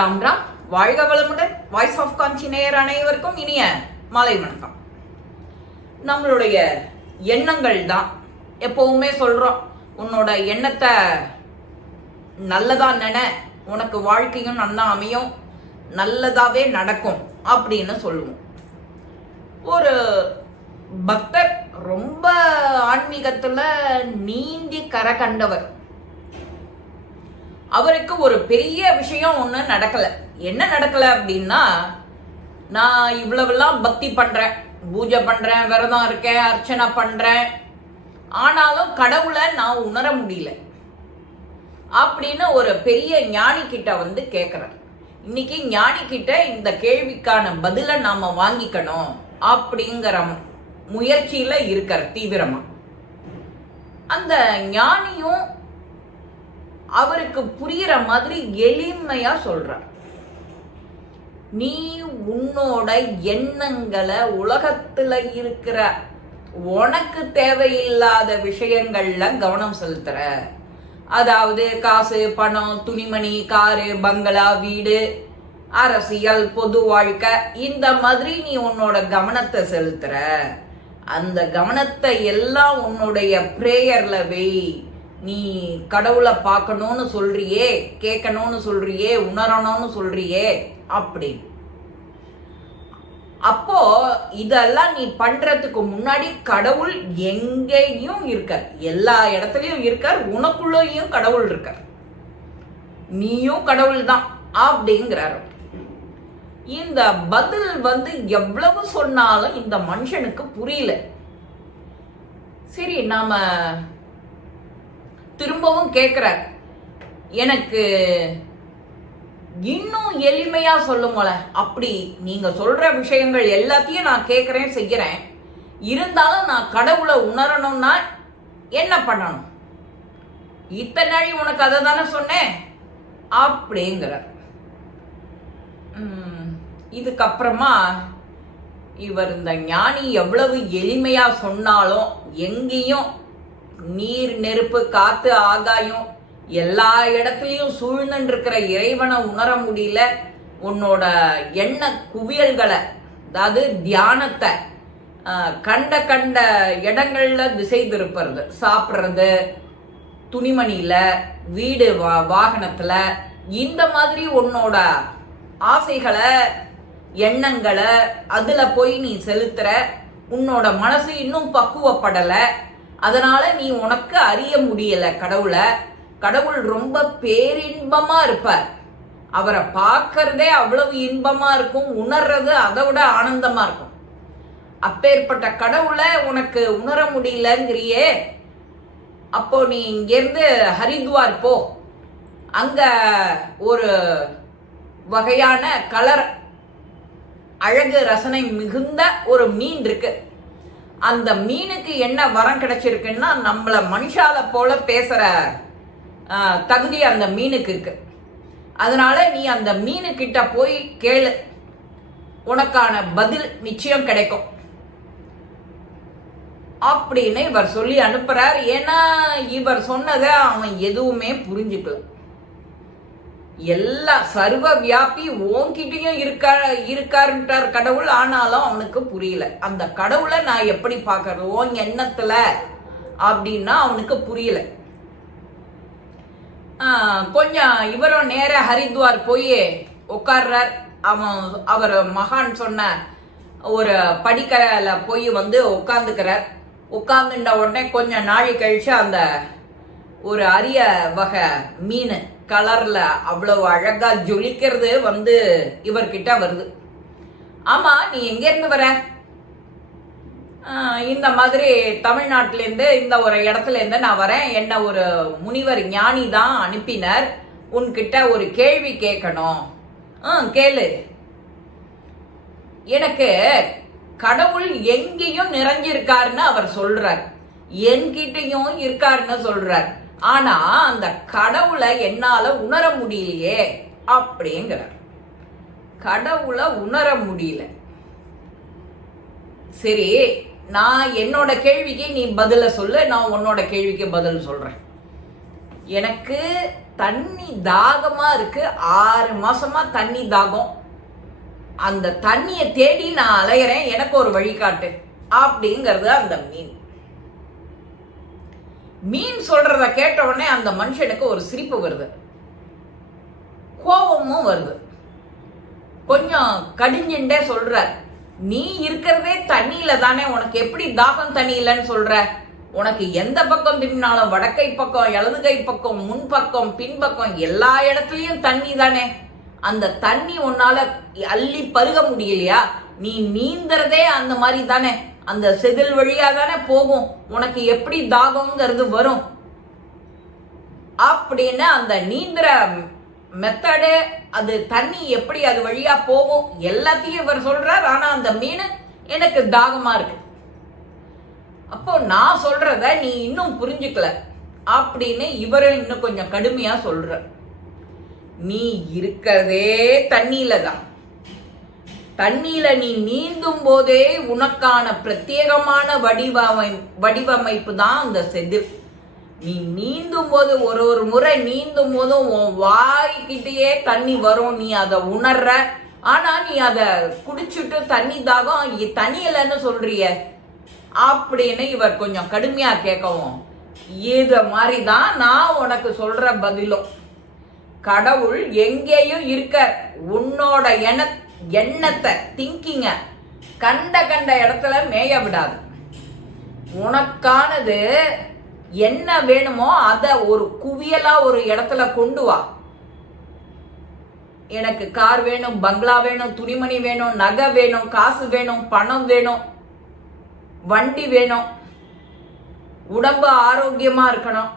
ராம் ராம். வாழ்க வளமுடன். Voice of காஞ்சி நேயர் அனைவருக்கும் இனிய மாலை வணக்கம். நம்மளுடைய எண்ணங்கள் தான் எப்பவுமே சொல்றோம், உன்னோட எண்ணத்தை நல்லதா நினை, உனக்கு வாழ்க்கையும் நல்லா அமையும், நல்லதாவே நடக்கும் அப்படின்னு சொல்லுவோம். ஒரு பக்தர் ரொம்ப ஆன்மீகத்துல நீந்தி கரை கண்டவர். அவருக்கு ஒரு பெரிய விஷயம் ஒண்ணு நடக்கல. என்ன நடக்கல அப்படின்னா, நான் இவ்வளவெல்லாம் பக்தி பண்றேன், பூஜை பண்றேன், விரதம் இருக்கேன், அர்ச்சனை பண்றேன், ஆனாலும் கடவுளை நான் உணர முடியல அப்படின்னு ஒரு பெரிய ஞானி கிட்ட வந்து கேட்கிறார். இன்னைக்கு ஞானி கிட்ட இந்த கேள்விக்கான பதிலை நாம வாங்கிக்கணும் அப்படிங்கிற முயற்சியில இருக்கிற தீவிரமா. அந்த ஞானியும் அவருக்கு புரியுற மாதிரி எளிமையா சொல்றார். நீ உன்னோட எண்ணங்களை உலகத்துல இருக்கிற உனக்கு தேவையில்லாத விஷயங்கள்ல கவனம் செலுத்துற. அதாவது காசு, பணம், துணிமணி, காரு, பங்களா, வீடு, அரசியல், பொது வாழ்க்கை, இந்த மாதிரி நீ உன்னோட கவனத்தை செலுத்துற. அந்த கவனத்தை எல்லாம் உன்னுடைய பிரேயர்ல வை. நீ கடவுளை பார்க்கணும்னு சொல்றியே, கேட்கணும்னு சொல்றியே, உணரணும்னு சொல்றியே அப்படி. அப்போ இதெல்லாம் நீ பண்றதுக்கு முன்னாடி கடவுள் எங்கேயும் இருக்கார், எல்லா இடத்துலயும் இருக்கார், உனக்குள்ளேயும் கடவுள் இருக்கார், நீயும் கடவுள் தான் அப்படிங்கிறாரு. இந்த பதில் வந்து எவ்வளவு சொன்னாலும் இந்த மனுஷனுக்கு புரியல. சரி, நாம திரும்பவும் கேட்கிறார், எனக்கு இன்னும் எளிமையா சொல்லுங்களேன். அப்படி நீங்க சொல்ற விஷயங்கள் எல்லாத்தையும் நான் கேட்கிறேன், செய்யறேன், இருந்தாலும் நான் கடவுளை உணரணும்னா என்ன பண்ணணும்? இத்தனை நாள் உனக்கு அதை தானே சொன்னேன் அப்படிங்கிறார். இதுக்கப்புறமா இவர் இந்த ஞானி எவ்வளவு எளிமையா சொன்னாலும் எங்கேயும் நீர், நெருப்பு, காத்து, ஆகாயம் எல்லா இடத்துலயும் சூழ்ந்து இருக்கிற இறைவனை உணர முடியல. உன்னோட எண்ண குவியல்களை, அதாவது தியானத்தை கண்ட கண்ட இடங்கள்ல திசை திருப்புறது, சாப்பிட்றது, துணிமணியில, வீடு, வாகனத்துல, இந்த மாதிரி உன்னோட ஆசைகளை, எண்ணங்களை அதுல போய் நீ செலுத்துற. உன்னோட மனசு இன்னும் பக்குவப்படலை, அதனால நீ உனக்கு அறிய முடியல கடவுளை. கடவுள் ரொம்ப பேரின்பமா இருப்பார், அவரை பார்க்கறதே அவ்வளவு இன்பமா இருக்கும், உணர்றது அதை விட ஆனந்தமா இருக்கும். அப்பேற்பட்ட கடவுளை உனக்கு உணர முடியலங்கிறியே, அப்போ நீ இங்கிருந்து ஹரித்வார் போ. அங்க ஒரு வகையான கலர், அழகு, ரசனை மிகுந்த ஒரு மீன் இருக்கு. அந்த மீனுக்கு என்ன வரம் கிடைச்சிருக்குன்னா, நம்மள மனுஷால போல பேசுற தகுதி அந்த மீனுக்கு இருக்கு. அதனால நீ அந்த மீனுக்கிட்ட போய் கேளு, உனக்கான பதில் நிச்சயம் கிடைக்கும் அப்படின்னு இவர் சொல்லி அனுப்புறார். ஏன்னா இவர் சொன்னதை அவன் எதுவுமே புரிஞ்சுக்கல. எல்லா சர்வ வியாபி உன்கிட்டயும் இருக்காருன்றார் கடவுள், ஆனாலும் அவனுக்கு புரியல. அந்த கடவுளை நான் எப்படி பார்க்கறது உன் எண்ணத்துல அப்படின்னா அவனுக்கு புரியல. கொஞ்சம் இவரும் நேர ஹரித்வார் போய் உட்கார்றார். அவர் மகான் சொன்ன ஒரு படிக்கரையில போய் வந்து உட்காந்துக்கிறார். உட்கார்ந்துட்ட உடனே கொஞ்சம் நாளை கழிச்சு அந்த ஒரு அரிய வகை மீன், கலர்ல அவ்வளவு அழகா ஜொலிக்கிறது வந்து இவர்கிட்ட வருது. ஆமா, நீ எங்க இருந்து வர? இந்த மாதிரி தமிழ்நாட்டிலேருந்து, இந்த ஒரு இடத்துல இருந்து நான் வரேன், என்ன ஒரு முனிவர் ஞானி தான் அனுப்பினர், உன்கிட்ட ஒரு கேள்வி கேட்கணும். கேளு. எனக்கு கடவுள் எங்கேயும் நிறைஞ்சிருக்காருன்னு அவர் சொல்றார், என்கிட்டையும் இருக்காருன்னு சொல்றார், ஆனா அந்த கடவுளை என்னால உணர முடியலையே அப்படிங்கிறார். கடவுளை உணர முடியல. சரி, நான் என்னோட கேள்விக்கு நீ பதில சொல்லு, நான் உன்னோட கேள்விக்கு பதில் சொல்றேன். எனக்கு தண்ணி தாகமா இருக்கு, 6 மாசமா தண்ணி தாகம், அந்த தண்ணியை தேடி நான் அலையிறேன், எனக்கு ஒரு வழிகாட்டு அப்படிங்கிறது அந்த மீன். மீன் சொல்றத கேட்ட உடனே அந்த மனுஷனுக்கு ஒரு சிரிப்பு வருது, கோபமும் வருது. கொஞ்சம் கடிஞ்சுட்டே சொல்ற, நீ இருக்கிறதே தண்ணியில தானே, உனக்கு எப்படி தாகம் தண்ணி இல்லைன்னு சொல்ற? உனக்கு எந்த பக்கம் திரும்பினாலும், வடக்கை பக்கம், இடதுகை பக்கம், முன்பக்கம், பின்பக்கம், எல்லா இடத்துலயும் தண்ணி தானே. அந்த தண்ணி உன்னால அள்ளி பருக முடியலையா? நீ நீந்தறதே அந்த மாதிரி தானே, அந்த செதில் வழியா தானே போகும், உனக்கு எப்படி தாகம்ங்கிறது வரும் அப்படின்னு அந்த நீந்திர மெத்தடு, அது தண்ணி எப்படி அது வழியா போகும் எல்லாத்தையும் இவர் சொல்றார். ஆனா அந்த மீன் எனக்கு தாகமா இருக்கு, அப்போ நான் சொல்றத நீ இன்னும் புரிஞ்சுக்கல அப்படின்னு இவரும் இன்னும் கொஞ்சம் கடுமையா சொல்ற. நீ இருக்கிறதே தண்ணியில தான், தண்ணியில நீ நீந்தும் போதே உனக்கான பிரத்யேகமான வடிவமைப்பு தான் அந்த செதில். நீ நீந்தும் போது ஒரு முறை நீந்தும் போதும் உன் வாய்க்கிட்டேயே தண்ணி வரும், நீ அதை உணர்ற. ஆனா நீ அதை குடிச்சுட்டு தண்ணி தாகம் தண்ணி இல்லைன்னு சொல்றிய அப்படின்னு இவர் கொஞ்சம் கடுமையா கேட்கவும், இத மாதிரிதான் நான் உனக்கு சொல்ற பதிலும். கடவுள் எங்கேயும் இருக்க, உன்னோட எண்ணத்தை திங்கிங்க கண்ட இடத்துல மேய விடாது. உனக்கானது என்ன வேணுமோ அத ஒரு குவியலா ஒரு இடத்துல கொண்டு வா. எனக்கு கார் வேணும், பங்களா வேணும், துணிமணி வேணும், நகை வேணும், காசு வேணும், பணம் வேணும், வண்டி வேணும், உடம்பு ஆரோக்கியமா இருக்கணும்,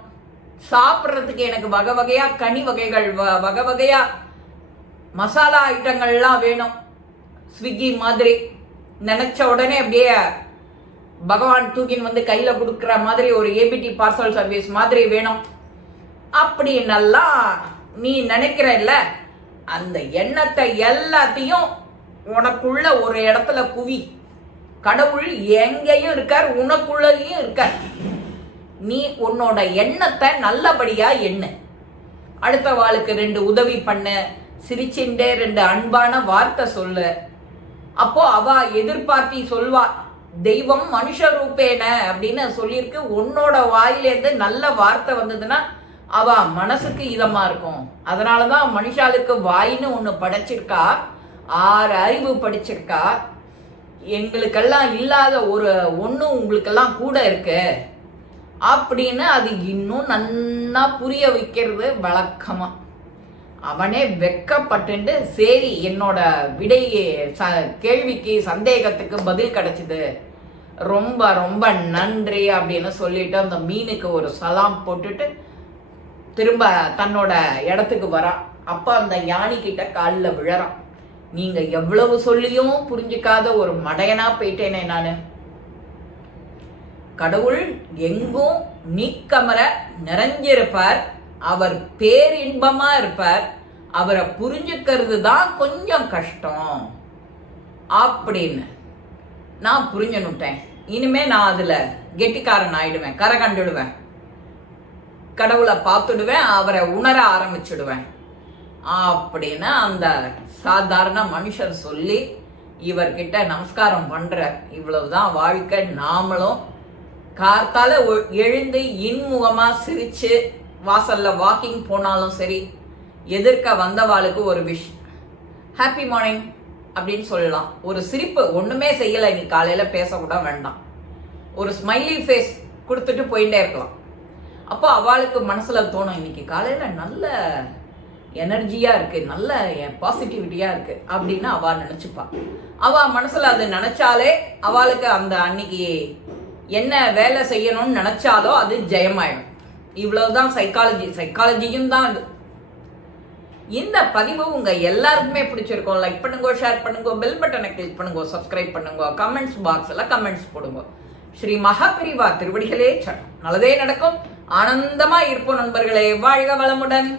சாப்பிட்றதுக்கு எனக்கு வகை வகையா கனி வகைகள், வகை வகையா மசாலா ஐட்டங்கள்லாம் வேணும், ஸ்விக்கி மாதிரி நினைச்ச உடனே அப்படியே பகவான் தூக்கின் வந்து கையில கொடுக்குற மாதிரி ஒரு ஏபிடி பார்சல் சர்வீஸ் மாதிரி வேணும் அப்படின்னெல்லாம் நீ நினைக்கிறல்ல, அந்த எண்ணத்தை எல்லாத்தையும் உனக்குள்ள ஒரு இடத்துல குவி. கடவுள் எங்கேயும் இருக்கார், உனக்குள்ளேயும் இருக்கார். நீ உன்னோட எண்ணத்தை நல்லபடியா எண்ணு. அடுத்த வாளுக்கு 2 உதவி பண்ணு, சிரிச்சுண்டே 2 அன்பான வார்த்தை சொல்லு. அப்போ அவ எதிர்பார்த்தி சொல்வா, தெய்வம் மனுஷ ரூபேன அப்படின்னு சொல்லியிருக்கு. உன்னோட வாயிலேருந்து நல்ல வார்த்தை வந்ததுன்னா அவ மனசுக்கு இதமா இருக்கும். அதனாலதான் மனுஷாளுக்கு வாயின்னு ஒண்ணு படைச்சிருக்கா, 6 அறிவு படிச்சிருக்கா. எங்களுக்கெல்லாம் இல்லாத ஒண்ணு உங்களுக்கெல்லாம் கூட இருக்கு அப்படின்னு அது இன்னும் நன்னா புரிய வைக்கிறது வழக்கமா. அவனே வெக்கப்பட்டு, சரி என்னோட கேள்விக்கு சந்தேகத்துக்கு பதில் கிடைச்சிது, ரொம்ப ரொம்ப நன்றி அப்படின்னு சொல்லிட்டு அந்த மீனுக்கு ஒரு சலாம் போட்டுட்டு திரும்ப தன்னோட இடத்துக்கு வரான். அப்ப அந்த யானை கிட்ட காலில் விழறான். நீங்க எவ்வளவு சொல்லியும் புரிஞ்சுக்காத ஒரு மடையனா போயிட்டேனே நானு. கடவுள் எங்கும் நீக்கமர நிறைஞ்சிருப்பார், அவர் பேரின்பமா இருப்பார், அவரை புரிஞ்சுக்கிறது தான் கொஞ்சம் கஷ்டம் அப்படின்னு நான் புரிஞ்சுனுட்டேன். இனிமே நான் அதுல கெட்டிக்காரன் ஆயிடுவேன், கரை கண்டுடுவேன், கடவுளை பார்த்துடுவேன், அவரை உணர ஆரம்பிச்சுடுவேன் அப்படின்னு அந்த சாதாரண மனுஷர் சொல்லி இவர்கிட்ட நமஸ்காரம் பண்ற. இவ்வளவுதான் வாழ்க்கை. நாமளும் கார்த்தால எழுந்து இன்முகமா சிரிச்சு வாசல்ல வாக்கிங் போனாலும் சரி, எதிர்க்க வந்தவாளுக்கு ஒரு ஹாப்பி மார்னிங் அப்படின்னு சொல்லலாம். ஒரு சிரிப்பு, ஒண்ணுமே செய்யலை நீ காலையில பேசக்கூட வேண்டாம், ஒரு ஸ்மைலி ஃபேஸ் கொடுத்துட்டு போயிட்டே இருக்கலாம். அப்போ அவளுக்கு மனசுல தோணும், இன்னைக்கு காலையில நல்ல எனர்ஜியா இருக்கு, நல்ல பாசிட்டிவிட்டியா இருக்கு அப்படின்னு அவ நினைச்சுப்பா. அவ மனசுல அது நினைச்சாலே அவளுக்கு அந்த அன்னைக்கு என்ன வேலை செய்யணும்னு நினைச்சாலோ அது ஜெயமாயிடும். இவ்வளவுதான் சைக்காலஜியும் தான் அது. இந்த பதிவு உங்க எல்லாருக்குமே பிடிச்சிருக்கும். லைக் பண்ணுங்க, ஷேர் பண்ணுங்க, பெல் பட்டனை கிளிக் பண்ணுங்க, சப்ஸ்கிரைப் பண்ணுங்க, கமெண்ட்ஸ் பாக்ஸ்ல கமெண்ட்ஸ் போடுங்க. ஸ்ரீ மகாபிரிவா திருவடிகளே சரணம். நல்லதே நடக்கும். ஆனந்தமா இருப்போம் நண்பர்களே. வாழ்க வளமுடன்.